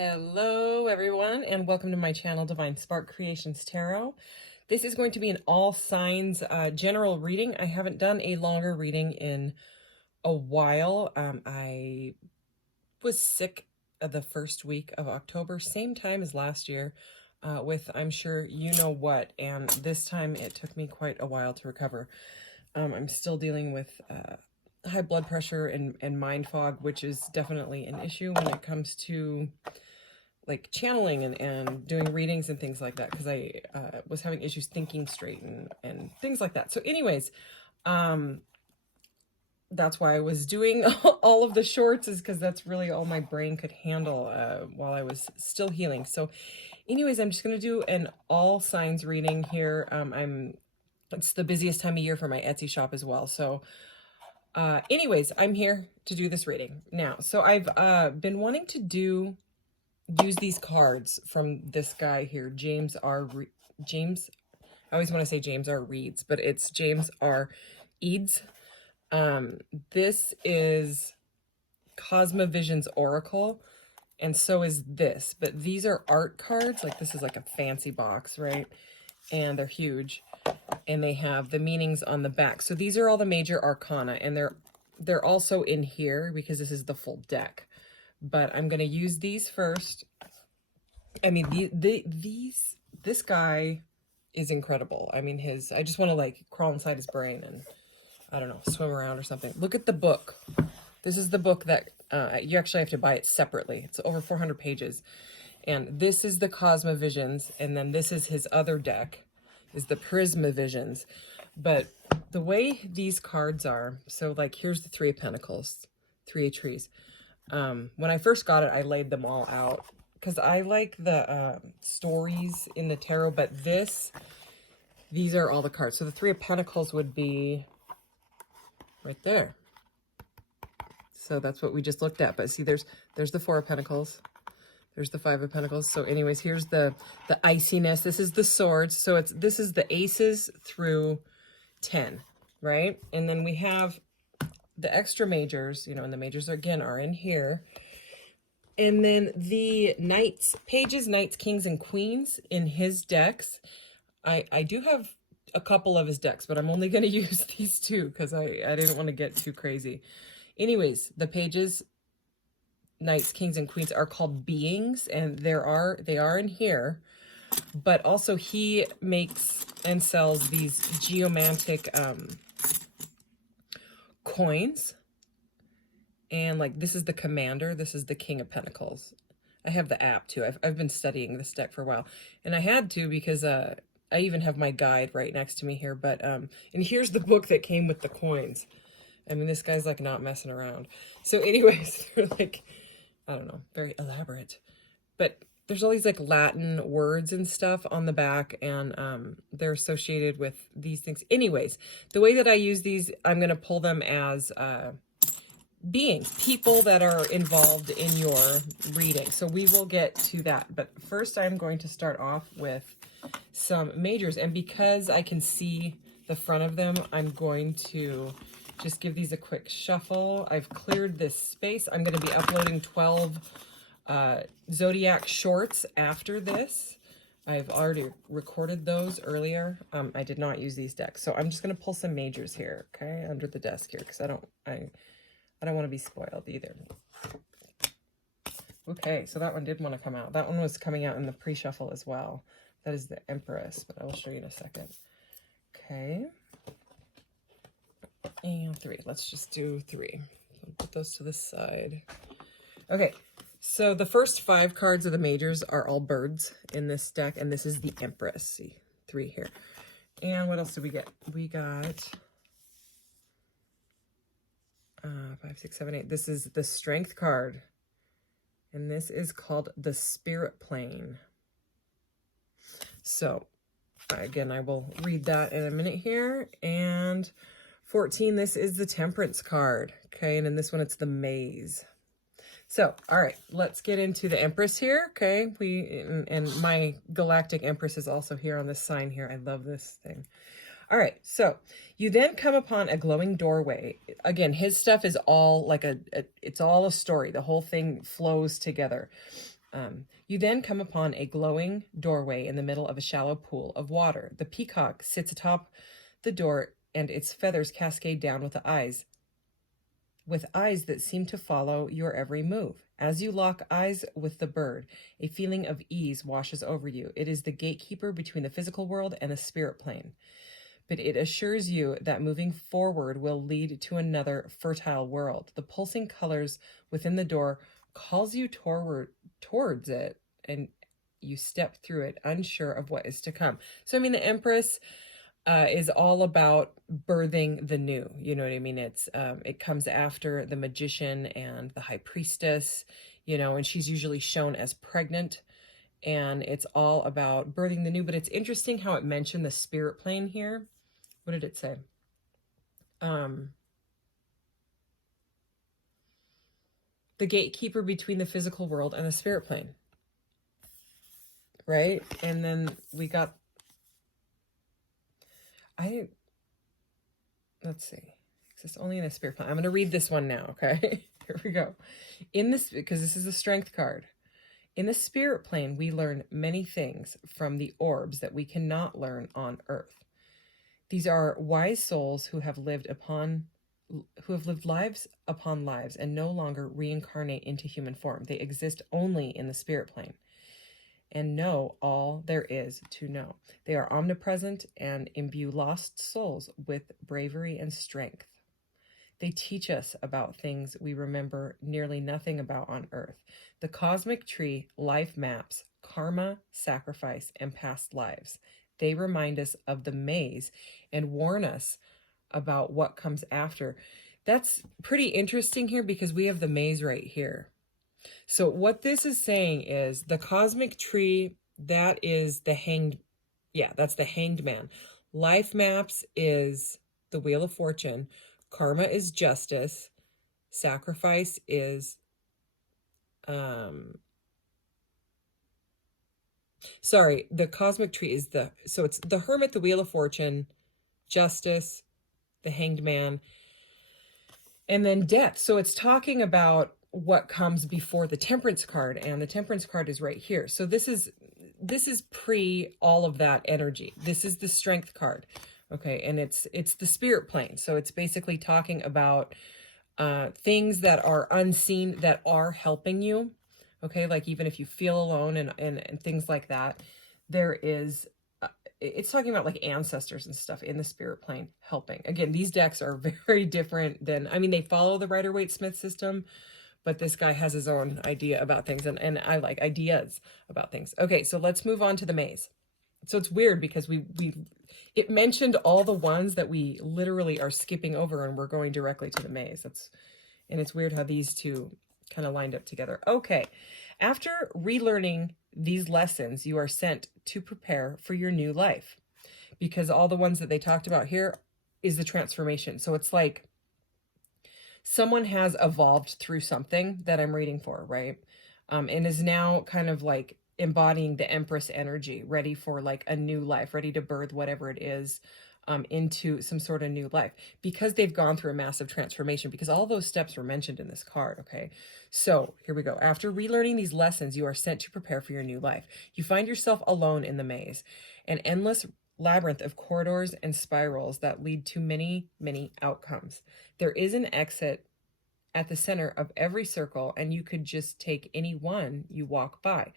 Hello everyone, and welcome to my channel, Divine Spark Creations Tarot. This is going to be an all signs general reading. I haven't done a longer reading in a while. I was sick the first week of October, same time as last year, with I'm sure you know what, and this time it took me quite a while to recover. I'm still dealing with high blood pressure and mind fog, which is definitely an issue when it comes to like channeling and doing readings and things like that, because I was having issues thinking straight and things like that. So anyways, that's why I was doing all of the shorts, is because that's really all my brain could handle while I was still healing. So anyways, I'm just going to do an all signs reading here. It's the busiest time of year for my Etsy shop as well. So anyways, I'm here to do this reading now. So I've been wanting to use these cards from this guy here, James, I always want to say James R. Reeds, but it's James R. Eads. This is Cosmovision's Oracle, and so is this, but these are art cards. Like, this is like a fancy box, right? And they're huge, and they have the meanings on the back. So these are all the major arcana, and they're also in here because this is the full deck. But I'm going to use these first. I mean, this guy is incredible. I mean, I just want to like crawl inside his brain and, I don't know, swim around or something. Look at the book. This is the book that you actually have to buy it separately. It's over 400 pages. And this is the Cosmovisions. And then this is his other deck, is the Prismavisions. But the way these cards are, so like here's the Three of Pentacles, Three of Trees. When I first got it, I laid them all out because I like the stories in the tarot, but these are all the cards. So the Three of Pentacles would be right there. So that's what we just looked at. But see, there's the Four of Pentacles. There's the Five of Pentacles. So anyways, here's the iciness. This is the swords. So this is the aces through 10, right? And then we have the extra majors, and the majors again are in here. And then the knights, pages, knights, kings, and queens in his decks. I do have a couple of his decks, but I'm only going to use these two because I didn't want to get too crazy. Anyways, the pages, knights, kings, and queens are called beings, and they are in here. But also he makes and sells these geomantic coins, and like this is the commander, this is the King of Pentacles. I have the app too. I've been studying this deck for a while, and I had to because I even have my guide right next to me here. But and here's the book that came with the coins. I mean, this guy's like not messing around. So anyways, they're like, I don't know, very elaborate, but there's all these like Latin words and stuff on the back, and they're associated with these things. Anyways, the way that I use these, I'm going to pull them as beings, people that are involved in your reading. So we will get to that. But first, I'm going to start off with some majors. And because I can see the front of them, I'm going to just give these a quick shuffle. I've cleared this space. I'm going to be uploading 12 Zodiac shorts after this. I've already recorded those earlier. I did not use these decks, so I'm just going to pull some majors here, okay, under the desk here, because I don't want to be spoiled either. Okay, so that one did want to come out. That one was coming out in the pre-shuffle as well. That is the Empress, but I will show you in a second. Okay, and 3. Let's just do 3. I'll put those to the side. Okay. So the first 5 cards of the majors are all birds in this deck, and this is the Empress. See, 3 here. And what else did we get? We got 5, 6, 7, 8. This is the Strength card, and this is called the Spirit Plane. So again, I will read that in a minute here. And 14, this is the Temperance card. Okay, and in this one, it's the Maze. So, all right, let's get into the Empress here, okay? And my Galactic Empress is also here on this sign here. I love this thing. All right, so you then come upon a glowing doorway. Again, his stuff is all like it's all a story. The whole thing flows together. You then come upon a glowing doorway in the middle of a shallow pool of water. The peacock sits atop the door, and its feathers cascade down with eyes that seem to follow your every move. As you lock eyes with the bird, a feeling of ease washes over you. It is the gatekeeper between the physical world and the spirit plane, but it assures you that moving forward will lead to another fertile world. The pulsing colors within the door calls you towards it, and you step through it, unsure of what is to come. So, I mean, the Empress is all about birthing the new. You know what I mean? It comes after the Magician and the High Priestess, and she's usually shown as pregnant. And it's all about birthing the new. But it's interesting how it mentioned the spirit plane here. What did it say? The gatekeeper between the physical world and the spirit plane. Right? And then we got, let's see. Exists only in the spirit plane. I'm going to read this one now, okay? Here we go. Because this is a strength card. In the spirit plane, we learn many things from the orbs that we cannot learn on Earth. These are wise souls who have lived lives upon lives and no longer reincarnate into human form. They exist only in the spirit plane and know all there is to know. They are omnipresent and imbue lost souls with bravery and strength. They teach us about things we remember nearly nothing about on Earth. The cosmic tree, life maps, karma, sacrifice, and past lives. They remind us of the maze and warn us about what comes after. That's pretty interesting here because we have the maze right here. So what this is saying is the cosmic tree, that is the hanged, that's the hanged man. Life maps is the Wheel of Fortune. Karma is justice. Sacrifice is, the cosmic tree is so it's the Hermit, the Wheel of Fortune, justice, the hanged man, and then death. So it's talking about what comes before the Temperance card, and the Temperance card is right here. So this is pre all of that energy. This is the Strength card. Okay, and it's the spirit plane. So it's basically talking about things that are unseen that are helping you. Okay, like even if you feel alone and things like that, there is, it's talking about like ancestors and stuff in the spirit plane helping. Again, these decks are very different than, they follow the Rider-Waite-Smith system, but this guy has his own idea about things, and I like ideas about things. Okay, so let's move on to the maze. So it's weird because it mentioned all the ones that we literally are skipping over, and we're going directly to the maze. And it's weird how these two kind of lined up together. Okay, after relearning these lessons, you are sent to prepare for your new life, because all the ones that they talked about here is the transformation. So it's like someone has evolved through something that I'm reading for, right? And is now kind of like embodying the Empress energy, ready for like a new life, ready to birth whatever it is into some sort of new life, because they've gone through a massive transformation, because all those steps were mentioned in this card. Okay, so here we go. After relearning these lessons, you are sent to prepare for your new life. You find yourself alone in the maze, an endless labyrinth of corridors and spirals that lead to many, many outcomes. There is an exit at the center of every circle, and you could just take any one you walk by,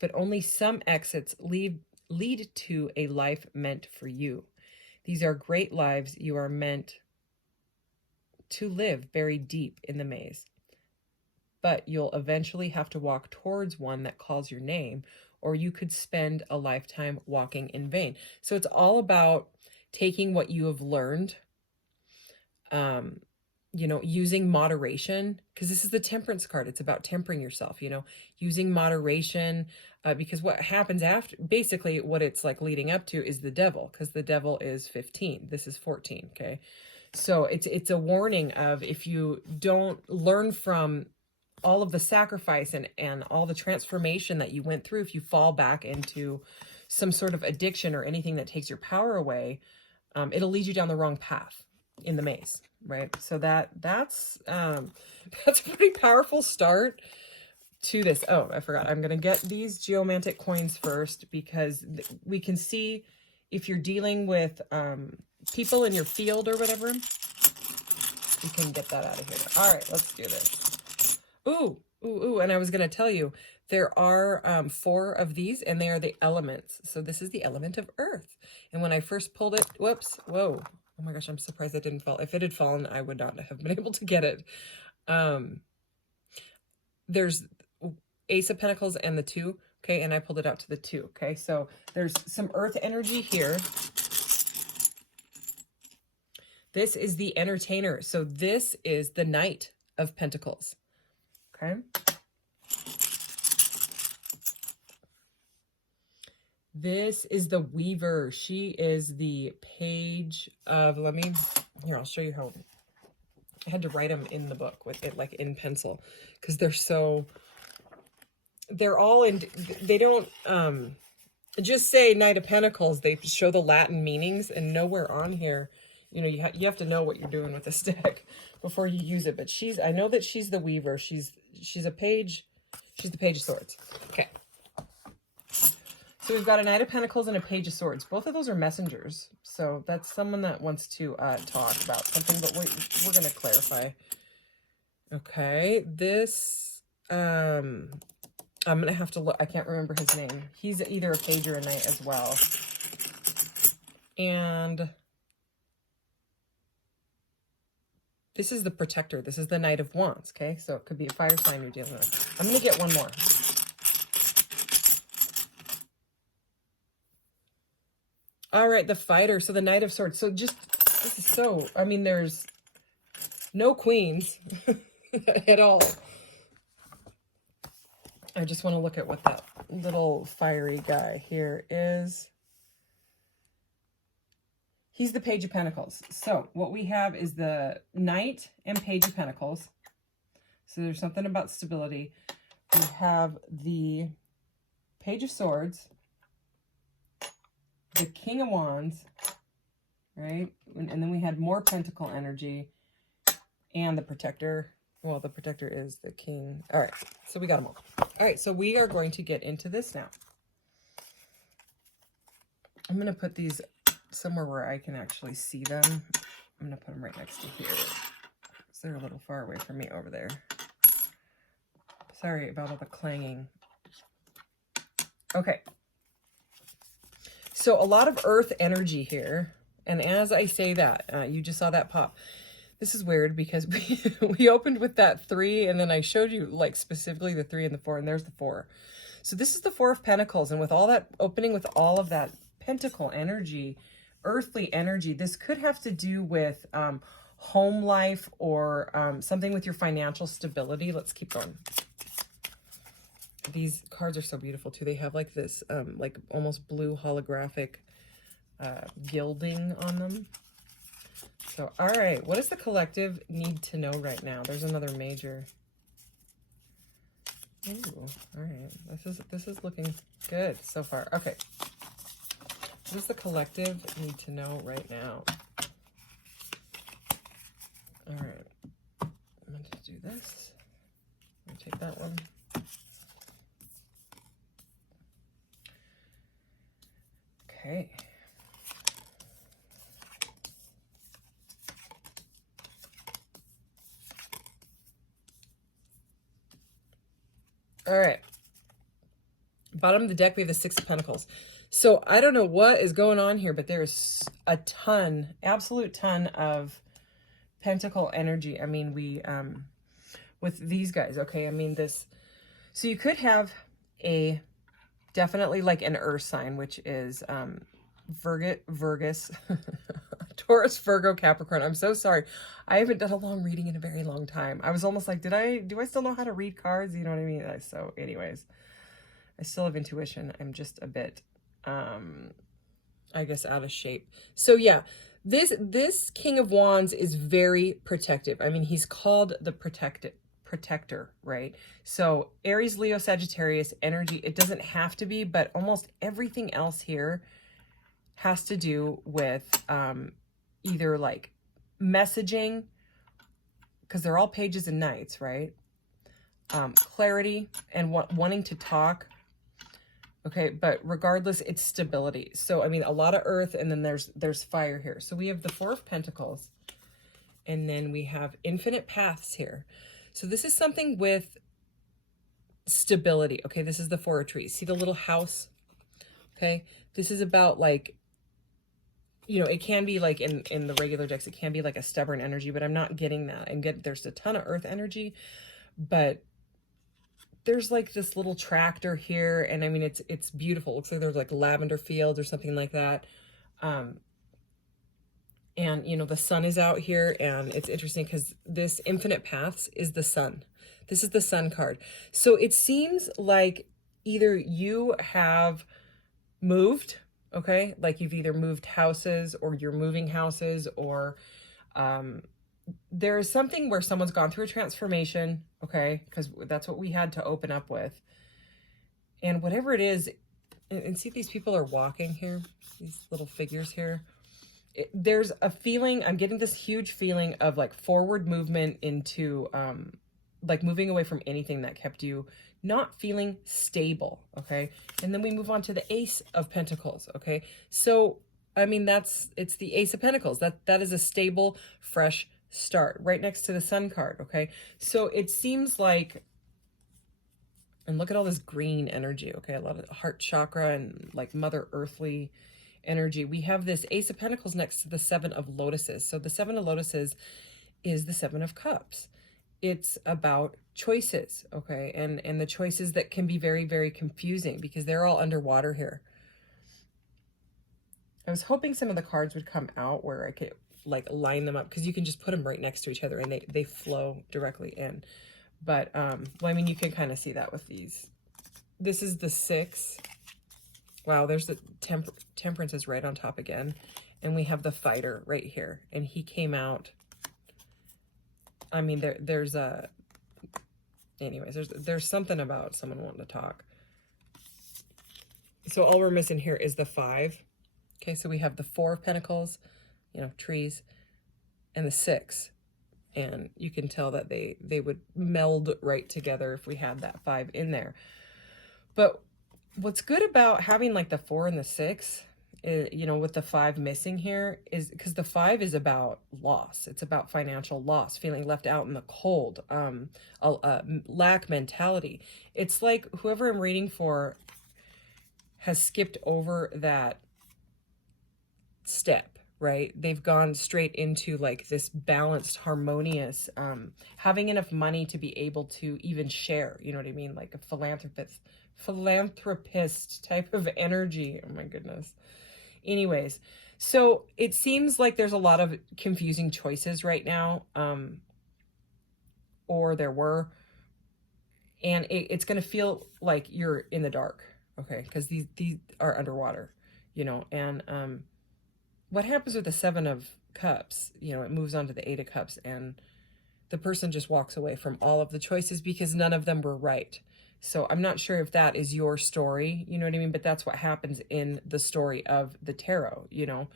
but only some exits lead to a life meant for you. These are great lives you are meant to live buried deep in the maze. But you'll eventually have to walk towards one that calls your name, or you could spend a lifetime walking in vain. So it's all about taking what you have learned, using moderation, because this is the Temperance card. It's about tempering yourself, using moderation, because what happens after, basically what it's like leading up to is the devil, because the devil is 15. This is 14. Okay. So it's a warning of, if you don't learn from all of the sacrifice and all the transformation that you went through, if you fall back into some sort of addiction or anything that takes your power away, it'll lead you down the wrong path in the maze, right? So that's a pretty powerful start to this. Oh, I forgot. I'm going to get these geomantic coins first because we can see if you're dealing with people in your field or whatever. We can get that out of here. All right, let's do this. Ooh, ooh, ooh. And I was going to tell you, there are 4 of these, and they are the elements. So this is the element of earth. And when I first pulled it, whoops, whoa. Oh my gosh, I'm surprised that didn't fall. If it had fallen, I would not have been able to get it. There's Ace of Pentacles and the 2, okay? And I pulled it out to the 2, okay? So there's some earth energy here. This is the entertainer. So this is the Knight of Pentacles, okay? This is the Weaver. She is the Page of, here, I'll show you how, I had to write them in the book with it, like in pencil, because they're all in, they don't just say Knight of Pentacles. They show the Latin meanings, and nowhere on here, you know, you have to know what you're doing with this deck before you use it. But I know that she's the Weaver. She's a page. She's the Page of Swords. Okay. So we've got a Knight of Pentacles and a Page of Swords. Both of those are messengers. So that's someone that wants to talk about something, but we're going to clarify. Okay. This, I'm going to have to look. I can't remember his name. He's either a page or a knight as well. And this is the Protector. This is the Knight of Wands, okay? So it could be a fire sign you're dealing with. I'm going to get one more. All right, the Fighter. So the Knight of Swords. So this is so, I mean, there's no queens at all. I just want to look at what that little fiery guy here is. He's the Page of Pentacles. So what we have is the Knight and Page of Pentacles. So there's something about stability. We have the Page of Swords, the King of Wands, right? And then we had more Pentacle energy and the Protector. Well, the Protector is the King. All right, so we got them all. All right, so we are going to get into this now. I'm going to put these somewhere where I can actually see them. I'm going to put them right next to here. So they're a little far away from me over there. Sorry about all the clanging. Okay. So a lot of earth energy here. And as I say that, you just saw that pop. This is weird because we opened with that 3, and then I showed you like specifically the 3 and the 4, and there's the 4. So this is the 4 of Pentacles, and with all that opening with all of that pentacle energy, earthly energy, this could have to do with home life or something with your financial stability. Let's keep going. These cards are so beautiful too. They have like this like almost blue holographic gilding on them. So, all right, what does the collective need to know right now? There's another major. Ooh, all right, this is looking good so far. Okay, what does the collective need to know right now? All right, I'm going to do this. I'm going to take that one. Okay. All right. Bottom of the deck, we have the 6 of Pentacles. So I don't know what is going on here, but there's a ton, absolute ton of pentacle energy. I mean, we, with these guys, okay, I mean this, so you could have definitely like an earth sign, which is Virgus, Taurus, Virgo, Capricorn. I'm so sorry. I haven't done a long reading in a very long time. I was almost like, do I still know how to read cards? You know what I mean? So anyways, I still have intuition. I'm just a bit, I guess, out of shape. So yeah, this King of Wands is very protective. I mean, he's called the protector, right? So Aries, Leo, Sagittarius energy, it doesn't have to be, but almost everything else here has to do with either like messaging, because they're all pages and knights, right? clarity and wanting to talk. Okay, but regardless, it's stability. So, I mean, a lot of earth, and then there's fire here. So we have the Four of Pentacles, and then we have infinite paths here. So this is something with stability. Okay, this is the Four of Trees. See the little house? Okay, this is about like, you know, it can be like in the regular decks, it can be like a stubborn energy, but I'm not getting that. There's a ton of earth energy, but there's like this little tractor here, and I mean, it's beautiful. It looks like there's like lavender fields or something like that. And you know, the sun is out here, and it's interesting because this infinite paths is the sun. This is the sun card. So it seems like either you have moved, okay? Like you've either moved houses, or you're moving houses, or there is something where someone's gone through a transformation, okay? Because that's what we had to open up with. And whatever it is, and see these people are walking here, these little figures here. There's a feeling, I'm getting this huge feeling of like forward movement into like moving away from anything that kept you not feeling stable, okay? And then we move on to the Ace of Pentacles, okay? So, I mean, it's the Ace of Pentacles. That is a stable, fresh start right next to the Sun card, okay? So it seems like, and look at all this green energy, okay? A lot of heart chakra and like Mother Earthly energy. We have this Ace of Pentacles next to the Seven of Lotuses. So the Seven of Lotuses is the Seven of Cups. It's about choices, okay? And the choices that can be very, very confusing because they're all underwater here. I was hoping some of the cards would come out where I could like line them up, because you can just put them right next to each other and they flow directly in. But, well, I mean, you can kind of see that with these. This is the 6. Wow, there's the Temperance is right on top again. And we have the Fighter right here. And he came out. I mean, there's a... Anyways, there's something about someone wanting to talk. So all we're missing here is the 5. Okay, so we have the 4 of Pentacles, you know, trees, and the 6. And you can tell that they would meld right together if we had that 5 in there. But what's good about having like the 4 and the 6, you know, with the 5 missing here, is because the 5 is about loss. It's about financial loss, feeling left out in the cold, lack mentality. It's like whoever I'm reading for has skipped over that step, right? They've gone straight into like this balanced, harmonious, having enough money to be able to even share, you know what I mean? Like a philanthropist type of energy. Oh my goodness. Anyways, so it seems like there's a lot of confusing choices right now, or there were, and it's going to feel like you're in the dark, okay? Because these are underwater, you know, and what happens with the 7 of Cups, you know, it moves on to the 8 of Cups, and the person just walks away from all of the choices because none of them were right. So I'm not sure if that is your story, you know what I mean? But that's what happens in the story of the tarot, you know.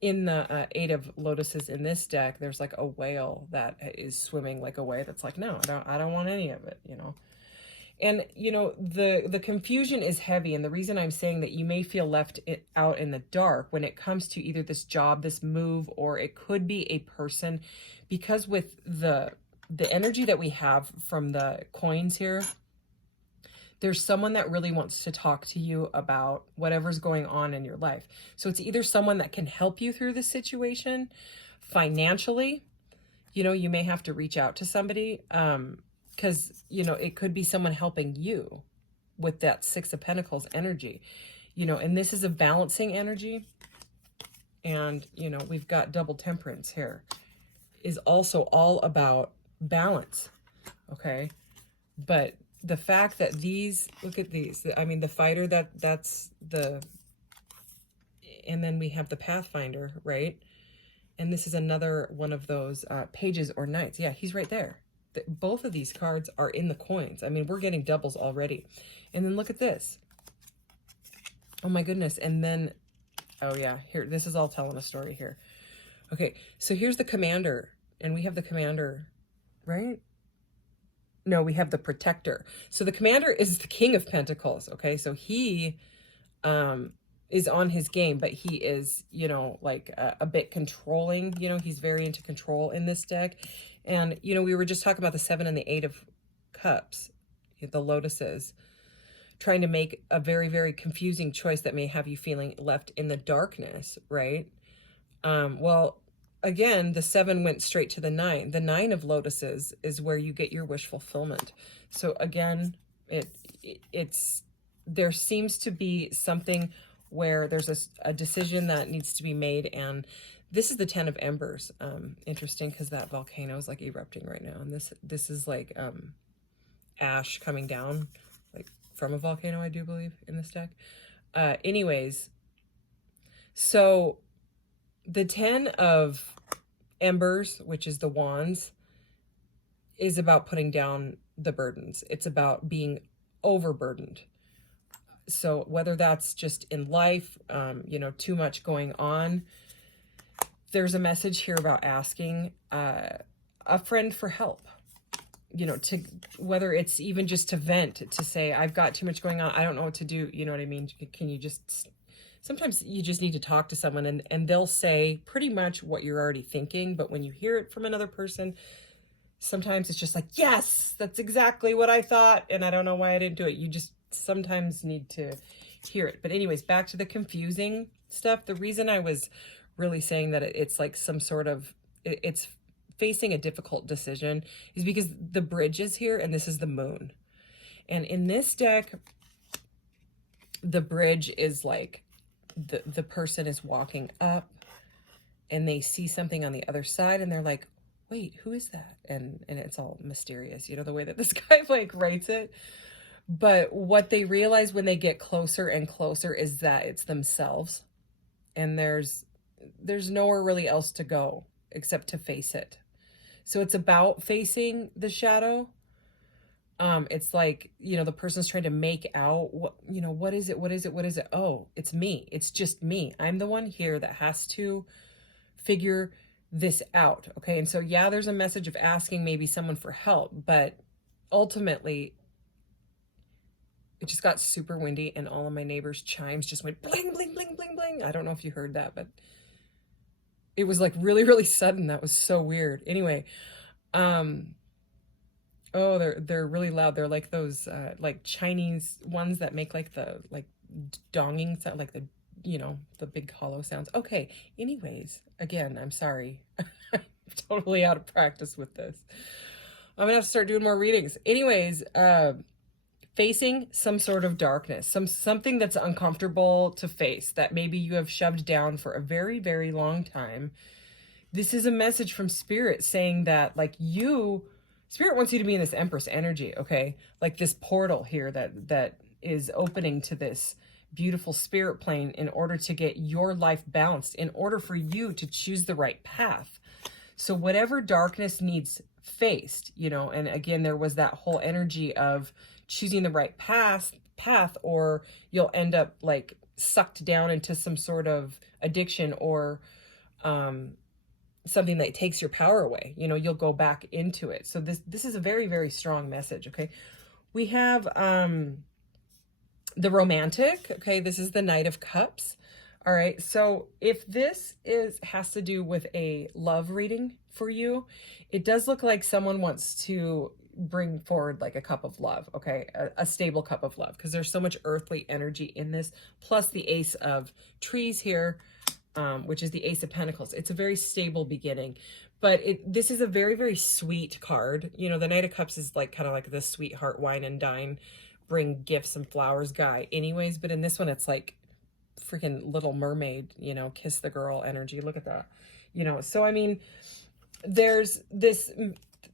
In the 8 of Lotuses in this deck, there's like a whale that is swimming like away. That's like, no, I don't want any of it, you know. And, you know, the confusion is heavy. And the reason I'm saying that you may feel left out in the dark when it comes to either this job, this move, or it could be a person, because with the energy that we have from the coins here, there's someone that really wants to talk to you about whatever's going on in your life. So it's either someone that can help you through this situation financially. You know, you may have to reach out to somebody, because, you know, it could be someone helping you with that 6 of Pentacles energy, you know, and this is a balancing energy. And, you know, we've got double Temperance here, is also all about balance, okay? But the fact that these, look at these, I mean, the Fighter, that's the, and then we have the Pathfinder, right? And this is another one of those pages or knights. Yeah, he's right there. Both of these cards are in the coins. I mean, we're getting doubles already. And then look at this. Oh my goodness. And then, oh yeah, here, this is all telling a story here. Okay, so here's the Commander, and we have the Commander, right? No, we have the protector. So the commander is the King of Pentacles. Okay, so he is on his game, but he is, you know, like a bit controlling. You know, he's very into control in this deck. And, you know, we were just talking about the 7 and the 8 of Cups, the lotuses, trying to make a very, very confusing choice that may have you feeling left in the darkness, right? Well, again, the 7 went straight to the 9. The 9 of lotuses is where you get your wish fulfillment. So again, it's there seems to be something where there's a decision that needs to be made, and this is the 10 of embers. Interesting, because that volcano is like erupting right now, and this is like ash coming down, like from a volcano, I do believe, in this deck. Anyways, so the 10 of embers, which is the wands, is about putting down the burdens. It's about being overburdened. So whether that's just in life, you know, too much going on, there's a message here about asking a friend for help, you know, to whether it's even just to vent, to say, I've got too much going on, I don't know what to do. You know what I mean? Can you just, sometimes you just need to talk to someone, and they'll say pretty much what you're already thinking. But when you hear it from another person, sometimes it's just like, yes, that's exactly what I thought, and I don't know why I didn't do it. You just sometimes need to hear it. But anyways, back to the confusing stuff. The reason I was really saying that it's like some sort of, it's facing a difficult decision, is because the bridge is here, and this is the moon. And in this deck, the bridge is like the person is walking up, and they see something on the other side, and they're like, wait, who is that? And it's all mysterious, you know, the way that this guy like writes it. But what they realize when they get closer and closer is that it's themselves, and there's nowhere really else to go except to face it. So it's about facing the shadow. It's like, you know, the person's trying to make out what, you know, what is it? What is it? What is it? Oh, it's me. It's just me. I'm the one here that has to figure this out. Okay. And so, yeah, there's a message of asking maybe someone for help, but ultimately it just got super windy, and all of my neighbors' chimes just went bling, bling, bling, bling, bling. I don't know if you heard that, but it was like really, really sudden. That was so weird. Anyway, oh, they're really loud. They're like those like Chinese ones that make like the donging sound, like the, you know, the big hollow sounds. Okay. Anyways, again, I'm sorry. I'm totally out of practice with this. I'm gonna have to start doing more readings. Anyways, facing some sort of darkness, something that's uncomfortable to face, that maybe you have shoved down for a very, very long time. This is a message from Spirit saying that, like, Spirit wants you to be in this Empress energy, okay? Like this portal here that is opening to this beautiful spirit plane in order to get your life balanced, in order for you to choose the right path. So whatever darkness needs faced, you know, and again, there was that whole energy of choosing the right path, or you'll end up like sucked down into some sort of addiction, or something that takes your power away. You know, you'll go back into it. So this is a very, very strong message. Okay. We have the romantic. Okay. This is the Knight of Cups. All right. So if this has to do with a love reading for you, it does look like someone wants to bring forward like a cup of love. Okay. A stable cup of love, because there's so much earthly energy in this, plus the Ace of Trees here, which is the Ace of Pentacles. It's a very stable beginning, but this is a very, very sweet card. You know, the Knight of Cups is like kind of like the sweetheart, wine and dine, bring gifts and flowers guy anyways. But in this one, it's like freaking Little Mermaid, you know, kiss the girl energy. Look at that. You know, so I mean, there's this,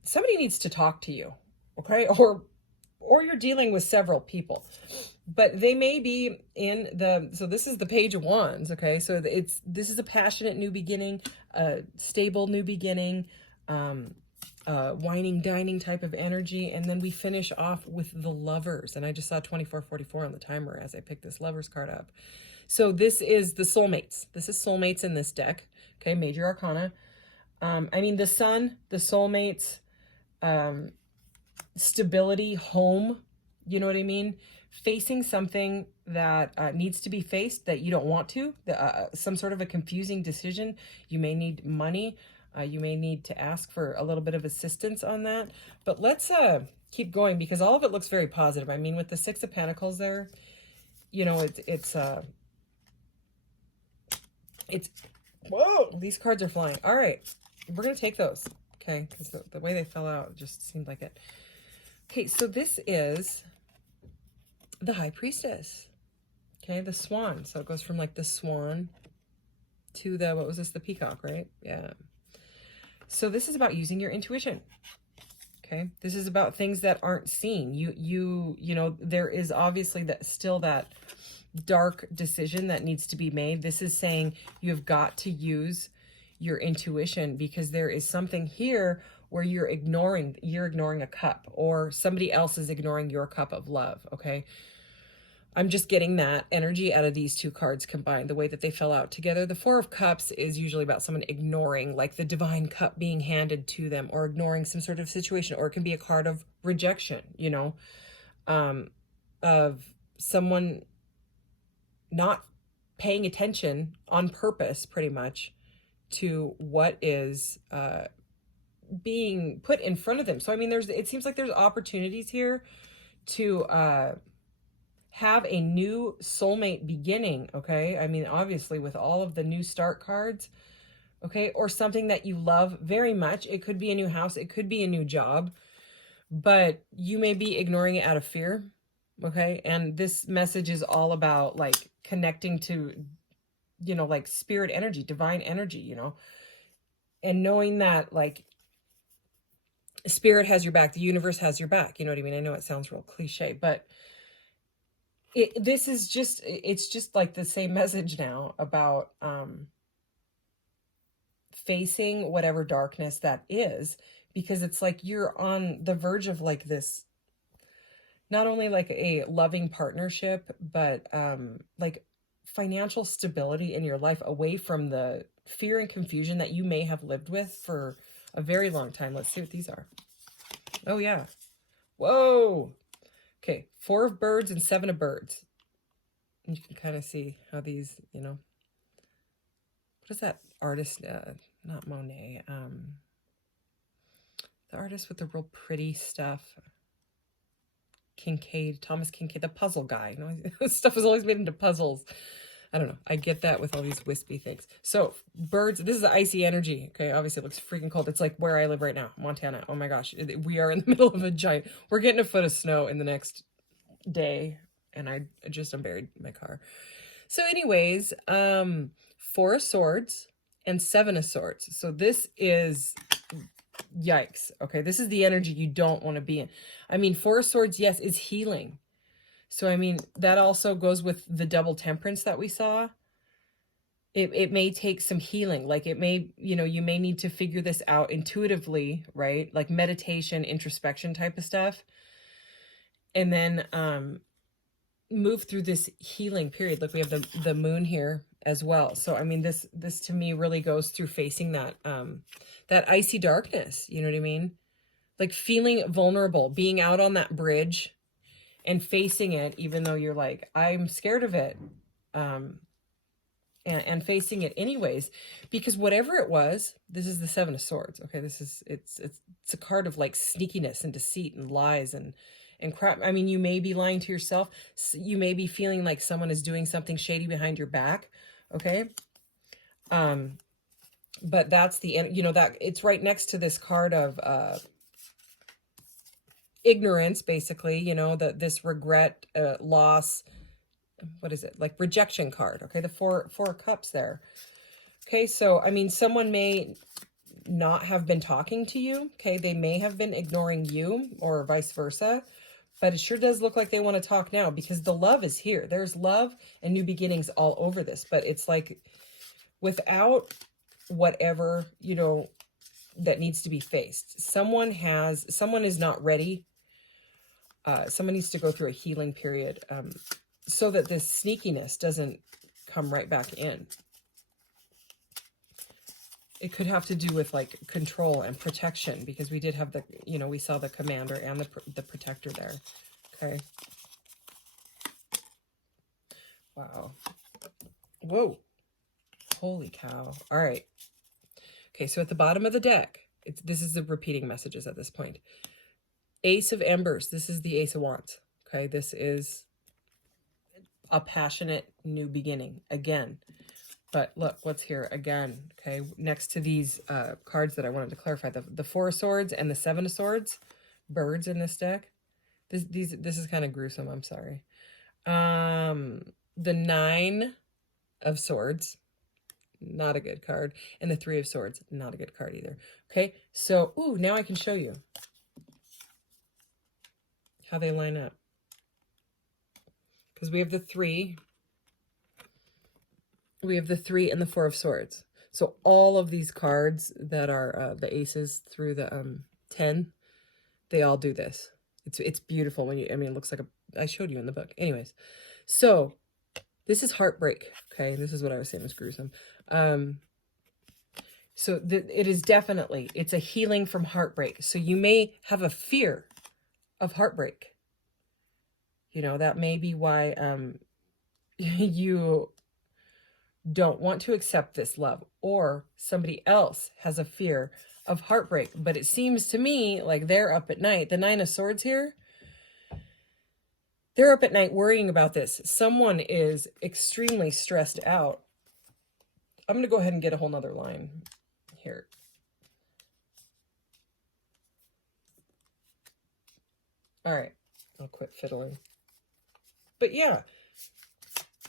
somebody needs to talk to you, okay? Or you're dealing with several people, but they may be in so this is the Page of Wands, okay? So this is a passionate new beginning, a stable new beginning, whining, dining type of energy. And then we finish off with the Lovers. And I just saw 2444 on the timer as I picked this Lovers card up. So this is the soulmates. This is soulmates in this deck, okay? Major Arcana. I mean, the Sun, the soulmates, stability, home, you know what I mean? Facing something that needs to be faced that you don't want to, some sort of a confusing decision. You may need money. You may need to ask for a little bit of assistance on that. But let's keep going, because all of it looks very positive. I mean, with the Six of Pentacles there, you know, it's whoa, these cards are flying. All right, we're going to take those, okay? Because the way they fell out just seemed like it. Okay, so this is the High Priestess, okay? The Swan. So it goes from like the Swan to the, what was this? The Peacock, right? Yeah. So this is about using your intuition, okay? This is about things that aren't seen. You know, there is obviously still that dark decision that needs to be made. This is saying you have got to use your intuition, because there is something here where you're ignoring a cup, or somebody else is ignoring your cup of love, okay? I'm just getting that energy out of these two cards combined, the way that they fell out together. The Four of Cups is usually about someone ignoring, like the divine cup being handed to them, or ignoring some sort of situation, or it can be a card of rejection, you know, of someone not paying attention on purpose, pretty much, to what is being put in front of them. So, I mean, it seems like there's opportunities here to have a new soulmate beginning, okay? I mean, obviously, with all of the new start cards, okay? Or something that you love very much. It could be a new house. It could be a new job. But you may be ignoring it out of fear, okay? And this message is all about, like, connecting to, you know, like spirit energy, divine energy, you know? And knowing that, like, spirit has your back, the universe has your back, you know what I mean? I know it sounds real cliche, but it's just like the same message now about facing whatever darkness that is, because it's like you're on the verge of like this, not only like a loving partnership, but like financial stability in your life, away from the fear and confusion that you may have lived with for a very long time. Let's see what these are. Oh yeah. Whoa. Okay, Four of Birds and Seven of Birds. And you can kind of see how these, you know, what is that artist? Not Monet. The artist with the real pretty stuff. Kincaid, Thomas Kincaid, the puzzle guy. You know, stuff is always made into puzzles. I don't know. I get that with all these wispy things. So, birds, this is icy energy. Okay, obviously it looks freaking cold. It's like where I live right now, Montana. Oh my gosh. We are in the middle of a giant, we're getting a foot of snow in the next day. And I just unburied my car. So anyways, Four of Swords and Seven of Swords. So this is, yikes. Okay, this is the energy you don't want to be in. I mean, Four of Swords, yes, is healing. So, I mean, that also goes with the double temperance that we saw. It may take some healing. Like it may, you know, you may need to figure this out intuitively, right? Like meditation, introspection type of stuff. And then move through this healing period. Like we have the moon here as well. So, I mean, this to me really goes through facing that, that icy darkness. You know what I mean? Like feeling vulnerable, being out on that bridge, and facing it, even though you're like, I'm scared of it, and facing it anyways, because whatever it was, this is the Seven of Swords. Okay, it's a card of like sneakiness and deceit and lies and crap. I mean, you may be lying to yourself. You may be feeling like someone is doing something shady behind your back. Okay, but that's the, you know, that it's right next to this card of ignorance, basically, you know, this regret, loss, what is it, like rejection card. Okay, the four of cups there. Okay, so I mean, someone may not have been talking to you. Okay, they may have been ignoring you, or vice versa, but it sure does look like they want to talk now, because the love is here. There's love and new beginnings all over this, but it's like without whatever, you know, that needs to be faced. Someone is not ready. Someone needs to go through a healing period, so that this sneakiness doesn't come right back in. It could have to do with like control and protection, because we did have the, you know, we saw the commander and the protector there. Okay. Wow. Whoa. Holy cow. All right. Okay, so at the bottom of the deck, this is the repeating messages at this point. Ace of Embers. This is the Ace of Wands. Okay, this is a passionate new beginning again. But look, what's here again? Okay, next to these cards that I wanted to clarify, the Four of Swords and the Seven of Swords, birds in this deck. This is kind of gruesome. I'm sorry. The Nine of Swords, not a good card, and the Three of Swords, not a good card either. Okay, so ooh, now I can show you how they line up, because we have the three. We have the Three and the Four of Swords. So all of these cards that are the aces through the 10, they all do this. It's beautiful when you, I mean, it looks like I showed you in the book. Anyways, so this is heartbreak. Okay, this is what I was saying was gruesome. So it is definitely, it's a healing from heartbreak. So you may have a fear of heartbreak. You know, that may be why you don't want to accept this love, or somebody else has a fear of heartbreak. But it seems to me like they're up at night. The Nine of Swords here, they're up at night worrying about this. Someone is extremely stressed out. I'm going to go ahead and get a whole nother line here. All right, I'll quit fiddling. But yeah,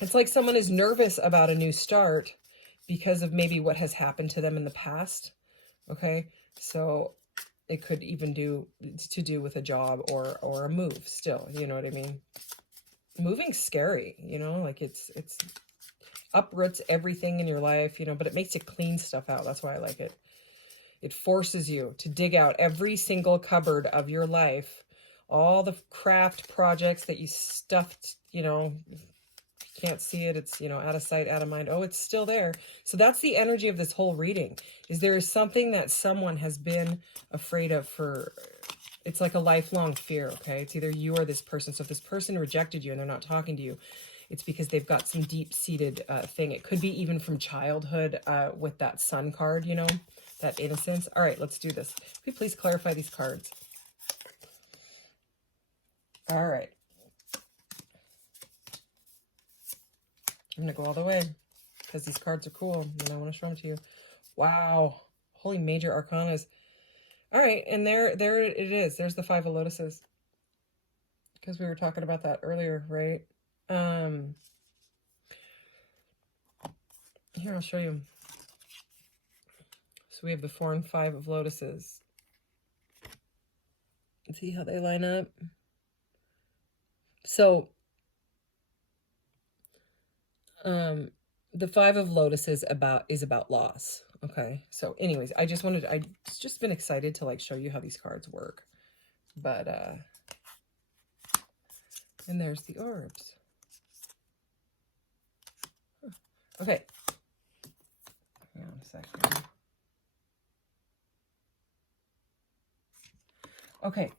it's like someone is nervous about a new start because of maybe what has happened to them in the past. Okay, so it could even do with a job or a move still, you know what I mean? Moving's scary, you know, like it's uproots everything in your life, you know, but it makes you clean stuff out. That's why I like it. It forces you to dig out every single cupboard of your life, all the craft projects that you stuffed, you know, can't see it, it's, you know, out of sight, out of mind. Oh, it's still there. So that's the energy of this whole reading, is there is something that someone has been afraid of for, it's like a lifelong fear. Okay, it's either you or this person. So if this person rejected you and they're not talking to you, it's because they've got some deep-seated thing. It could be even from childhood with that Sun card, you know, that innocence. All right, let's do this. Could you please clarify these cards? All right. I'm going to go all the way because these cards are cool and I want to show them to you. Wow. Holy major arcanas. All right. And there it is. There's the Five of Lotuses. Because we were talking about that earlier, right? Here, I'll show you. So we have the 4 and 5 of Lotuses. See how they line up? So, the 5 of Lotuses is about loss. Okay. So anyways, I've just been excited to like show you how these cards work. But, and there's the orbs. Huh. Okay. Hang on a second. Okay.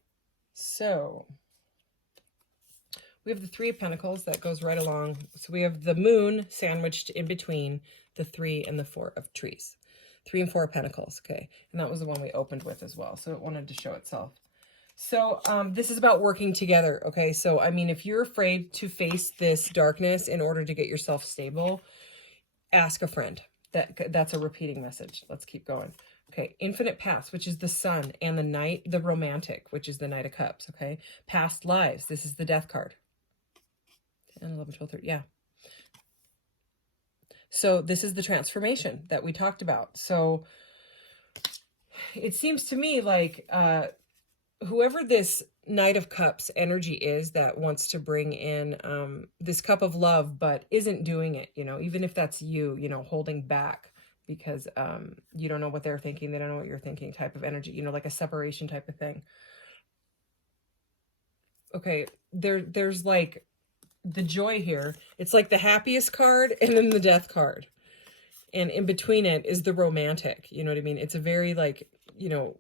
So we have the 3 of Pentacles that goes right along. So we have the moon sandwiched in between the 3 and the 4 of trees. 3 and 4 of Pentacles. Okay. And that was the one we opened with as well. So it wanted to show itself. So this is about working together. Okay. So, I mean, if you're afraid to face this darkness in order to get yourself stable, ask a friend. That's a repeating message. Let's keep going. Okay, infinite past, which is the sun, and the night, the romantic, which is the Knight of Cups. Okay, past lives. This is the Death card. 10, 11, 12, 13. Yeah. So this is the transformation that we talked about. So it seems to me like whoever this Knight of Cups energy is that wants to bring in this cup of love, but isn't doing it, you know, even if that's you, you know, holding back because you don't know what they're thinking, they don't know what you're thinking type of energy, you know, like a separation type of thing. Okay, there's like the joy here. It's like the happiest card and then the death card. And in between it is the romantic, you know what I mean? It's a very like, you know,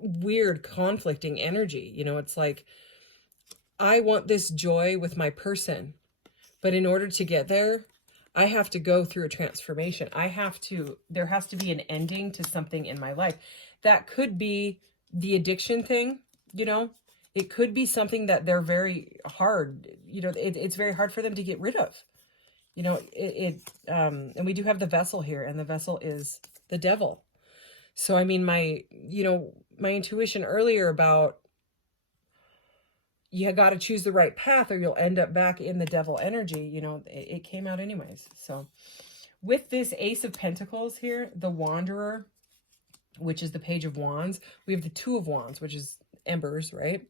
weird conflicting energy. You know, it's like, I want this joy with my person, but in order to get there, I have to go through a transformation. There has to be an ending to something in my life. That could be the addiction thing, you know, it could be something that they're very hard, you know, it's very hard for them to get rid of, you know, and we do have the vessel here, and the vessel is the devil. So, I mean, you know, my intuition earlier about you got to choose the right path or you'll end up back in the devil energy, you know, it came out anyways. So with this Ace of Pentacles here, the Wanderer, which is the Page of Wands, we have the Two of Wands, which is embers, right?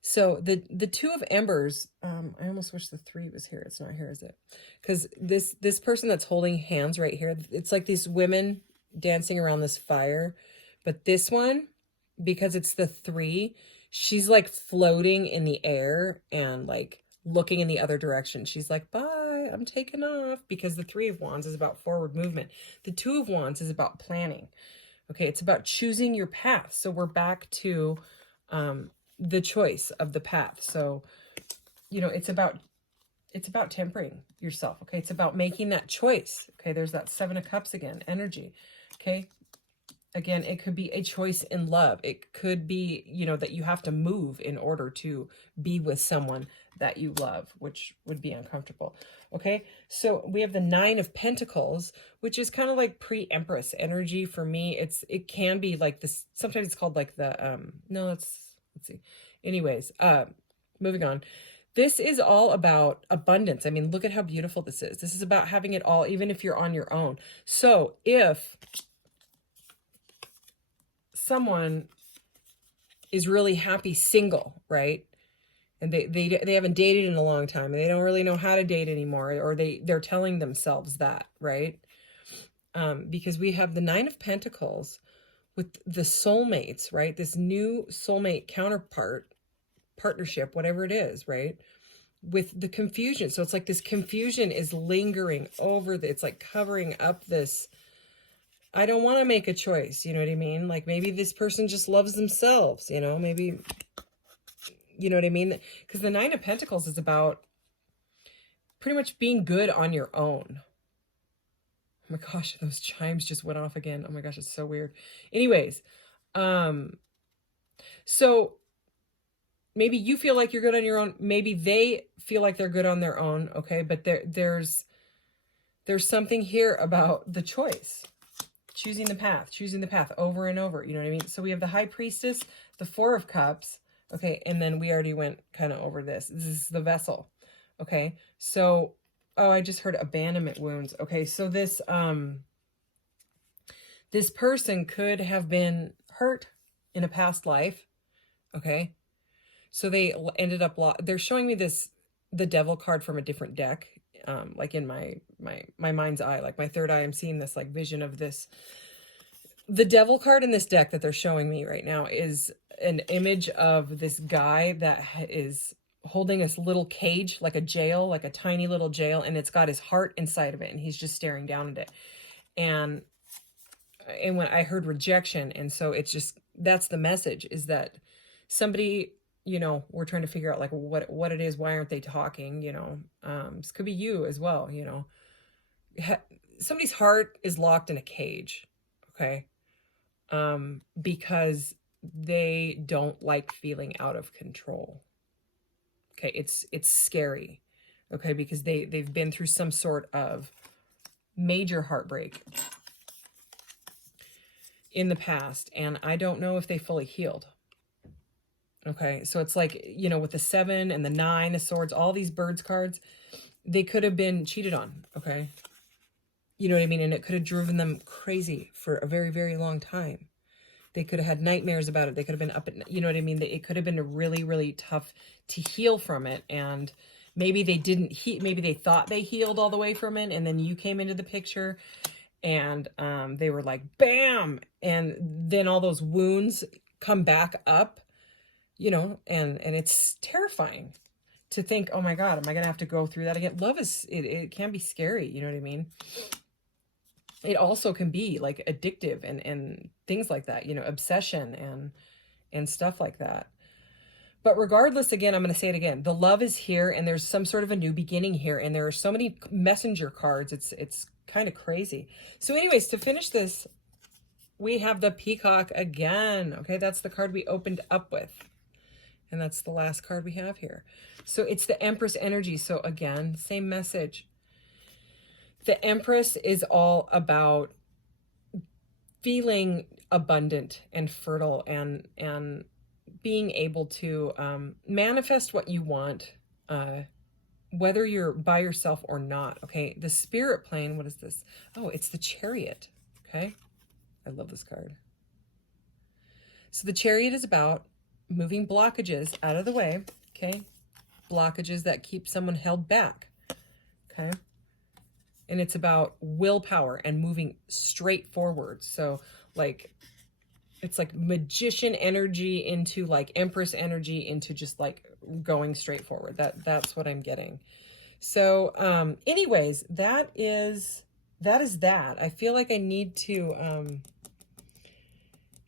So the Two of Embers, I almost wish the three was here. It's not here, is it? Because this person that's holding hands right here, it's like these women dancing around this fire. But this one, because it's the three, she's like floating in the air and like looking in the other direction. She's like, bye, I'm taking off, because the Three of Wands is about forward movement. The Two of Wands is about planning. Okay, it's about choosing your path. So we're back to the choice of the path. So, you know, it's about tempering yourself. Okay, it's about making that choice. Okay, there's that Seven of Cups again, energy. Okay, again, it could be a choice in love. It could be, you know, that you have to move in order to be with someone that you love, which would be uncomfortable. Okay, so we have the Nine of Pentacles, which is kind of like pre-Empress energy for me. It can be like this. Sometimes it's called like the no, let's see. Anyways, moving on. This is all about abundance. I mean, look at how beautiful this is. This is about having it all, even if you're on your own. So if someone is really happy single, right? And they haven't dated in a long time, and they don't really know how to date anymore, or they're telling themselves that, right? Because we have the Nine of Pentacles with the soulmates, right? This new soulmate partnership, whatever it is, right? With the confusion. So it's like this confusion is lingering over it's like covering up this, I don't want to make a choice, you know what I mean? Like maybe this person just loves themselves, you know, maybe, you know what I mean? Because the Nine of Pentacles is about pretty much being good on your own. Oh my gosh, those chimes just went off again. Oh my gosh, it's so weird. Anyways, so maybe you feel like you're good on your own. Maybe they feel like they're good on their own, okay? But there's something here about the choice. Choosing the path over and over, you know what I mean? So we have the High Priestess, the Four of Cups, okay? And then we already went kind of over this. This is the Vessel, okay? So, oh, I just heard abandonment wounds. Okay, so this person could have been hurt in a past life, okay? So they ended up, they're showing me the Devil card from a different deck, like in my mind's eye, like my third eye, I'm seeing this like vision of this. The Devil card in this deck that they're showing me right now is an image of this guy that is holding this little cage, like a jail, like a tiny little jail, and it's got his heart inside of it, and he's just staring down at it. And when I heard rejection, and so it's just, that's the message, is that somebody, you know, we're trying to figure out like what it is, why aren't they talking, you know? This could be you as well, you know. Somebody's heart is locked in a cage, okay? Because they don't like feeling out of control. Okay, it's scary, okay, because they've been through some sort of major heartbreak in the past, and I don't know if they fully healed. Okay, so it's like, you know, with the 7 and the 9 of Swords, all these birds cards, they could have been cheated on, okay? You know what I mean? And it could have driven them crazy for a very, very long time. They could have had nightmares about it. They could have been up at, you know what I mean? It could have been really, really tough to heal from it. And maybe they didn't maybe they thought they healed all the way from it, and then you came into the picture, and they were like, bam! And then all those wounds come back up, you know, and it's terrifying to think, oh my God, am I going to have to go through that again? Love is, it can be scary, you know what I mean? it also can be like addictive and things like that, you know, obsession and stuff like that. But regardless, again, I'm going to say it again. The love is here, and there's some sort of a new beginning here, and there are so many messenger cards. It's kind of crazy. So anyways, to finish this, we have the Peacock again. Okay, that's the card we opened up with. And that's the last card we have here. So it's the Empress energy. So again, same message. The Empress is all about feeling abundant and fertile and being able to manifest what you want, whether you're by yourself or not. Okay, the spirit plane, what is this? Oh, it's the Chariot. Okay, I love this card. So the Chariot is about moving blockages out of the way. Okay, blockages that keep someone held back. Okay, and it's about willpower and moving straight forward. So like, it's like magician energy into like Empress energy into just like going straight forward. That's what I'm getting. So anyways, that is that. I feel like I need to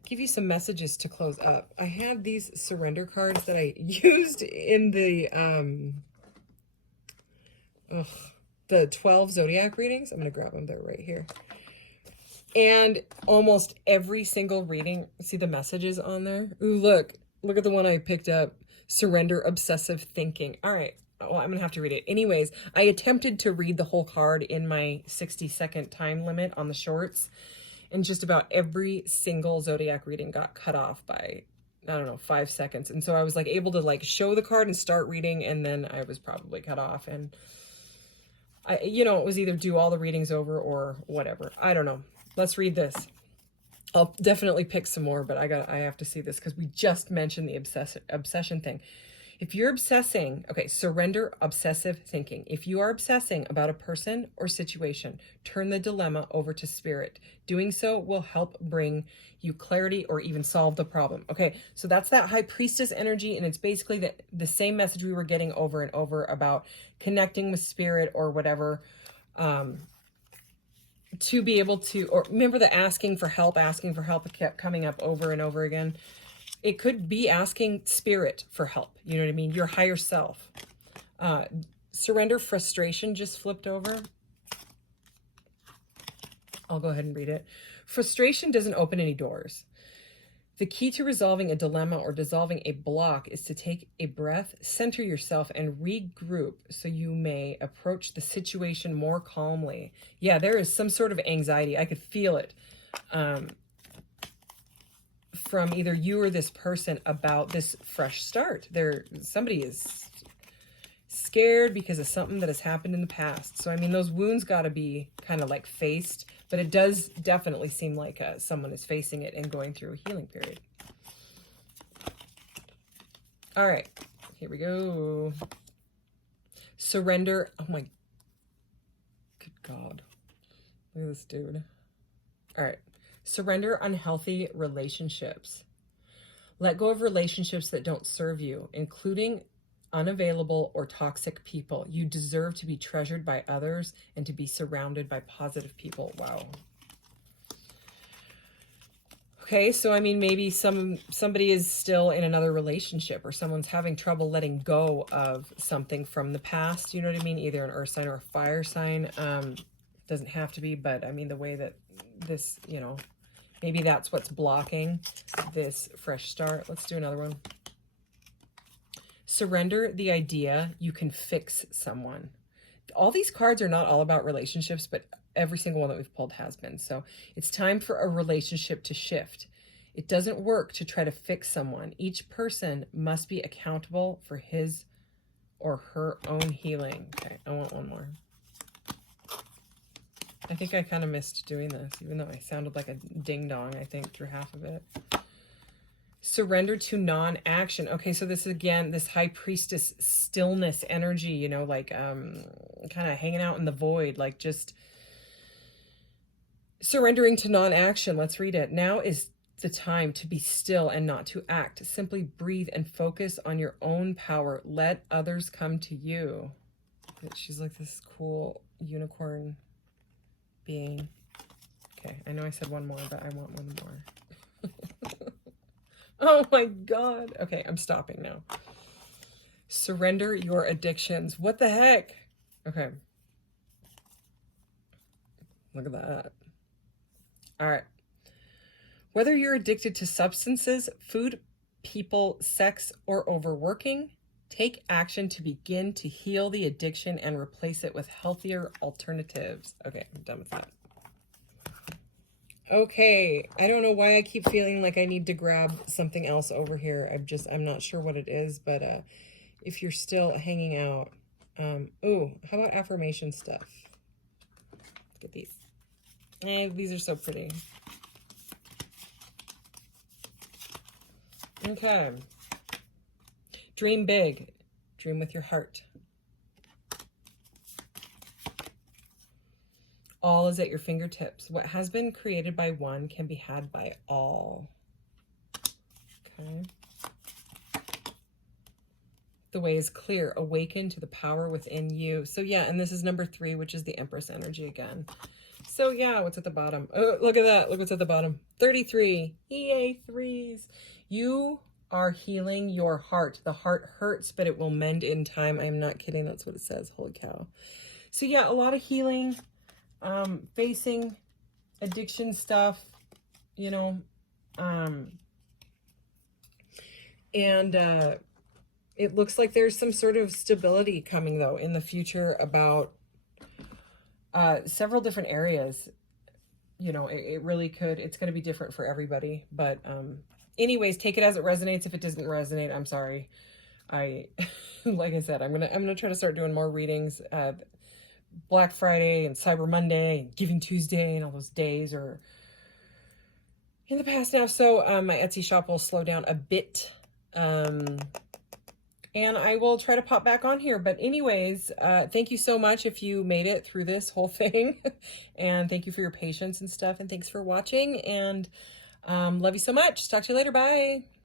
give you some messages to close up. I had these surrender cards that I used in the 12 Zodiac readings. I'm going to grab them. They're right here. And almost every single reading, see the messages on there? Ooh, look at the one I picked up. Surrender obsessive thinking. All right. Well, I'm going to have to read it. Anyways, I attempted to read the whole card in my 60-second time limit on the shorts. And just about every single Zodiac reading got cut off by, I don't know, 5 seconds. And so I was like able to like show the card and start reading. And then I was probably cut off. And it was either do all the readings over or whatever. I don't know. Let's read this. I'll definitely pick some more, but I have to see this because we just mentioned the obsession thing. If you're obsessing, okay, surrender obsessive thinking. If you are obsessing about a person or situation, turn the dilemma over to spirit. Doing so will help bring you clarity or even solve the problem. Okay, so that's that High Priestess energy, and it's basically the same message we were getting over and over about connecting with spirit or whatever, to be able to, or remember the asking for help it kept coming up over and over again. It could be asking spirit for help. You know what I mean? Your higher self. Surrender frustration just flipped over. I'll go ahead and read it. Frustration doesn't open any doors. The key to resolving a dilemma or dissolving a block is to take a breath, center yourself, and regroup so you may approach the situation more calmly. Yeah, there is some sort of anxiety. I could feel it. From either you or this person about this fresh start. Somebody is scared because of something that has happened in the past. So, I mean, those wounds got to be kind of like faced, but it does definitely seem like someone is facing it and going through a healing period. All right, here we go. Surrender. Oh my, good God. Look at this dude. All right. Surrender unhealthy relationships. Let go of relationships that don't serve you, including unavailable or toxic people. You deserve to be treasured by others and to be surrounded by positive people. Wow. Okay, so I mean, maybe somebody is still in another relationship, or someone's having trouble letting go of something from the past. You know what I mean? Either an earth sign or a fire sign. Doesn't have to be, but I mean, the way that this, maybe that's what's blocking this fresh start. Let's do another one. Surrender the idea you can fix someone. All these cards are not all about relationships, but every single one that we've pulled has been. So it's time for a relationship to shift. It doesn't work to try to fix someone. Each person must be accountable for his or her own healing. Okay, I want one more. I think I kind of missed doing this, even though I sounded like a ding-dong, I think, through half of it. Surrender to non-action. Okay, so this is, again, this High Priestess stillness energy, like kind of hanging out in the void, like just surrendering to non-action. Let's read it. Now is the time to be still and not to act. Simply breathe and focus on your own power. Let others come to you. She's like this cool unicorn being. Okay, I know I said one more, but I want one more. Oh my God. Okay, I'm stopping now. Surrender your addictions. What the heck? Okay. Look at that. All right. Whether you're addicted to substances, food, people, sex, or overworking, take action to begin to heal the addiction and replace it with healthier alternatives. Okay, I'm done with that. Okay, I don't know why I keep feeling like I need to grab something else over here. I'm not sure what it is, but if you're still hanging out, ooh, how about affirmation stuff? Look at these. These are so pretty. Okay. Dream big. Dream with your heart. All is at your fingertips. What has been created by one can be had by all. Okay. The way is clear. Awaken to the power within you. So yeah, and this is number 3, which is the Empress energy again. So yeah, what's at the bottom? Oh, look at that. Look what's at the bottom. 33. EA 3s. You are healing your heart. The heart hurts, but it will mend in time. I'm not kidding. That's what it says. Holy cow. So yeah, a lot of healing, facing addiction stuff, you know, and it looks like there's some sort of stability coming though in the future about several different areas. You know, it really could, it's going to be different for everybody, but anyways, take it as it resonates. If it doesn't resonate, I'm sorry. Like I said, I'm gonna try to start doing more readings. Black Friday and Cyber Monday and Giving Tuesday and all those days are in the past now. So my Etsy shop will slow down a bit. And I will try to pop back on here. But anyways, thank you so much if you made it through this whole thing. And thank you for your patience and stuff. And thanks for watching. And love you so much. Talk to you later. Bye.